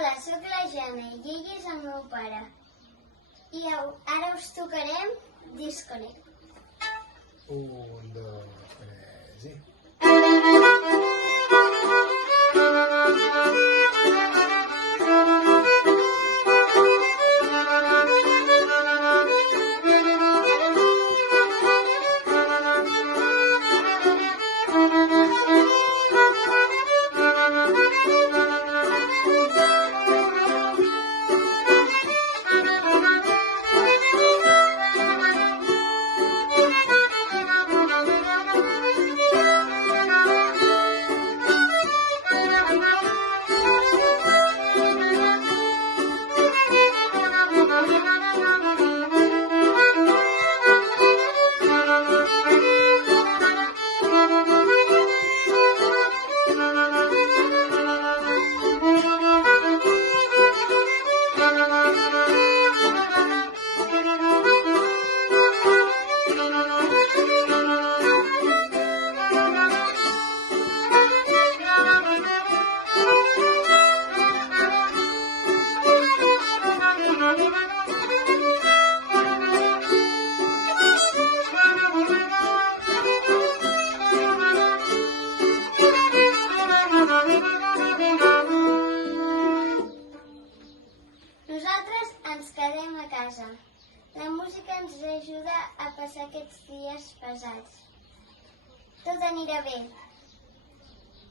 Hola, sóc la Jana i ell és el meu pare. I ara us tocarem Disconnect. 1, 2, 3 i... Nosaltres ens quedem a casa. La música ens ajuda a passar aquests dies pesats. Tot anirà bé.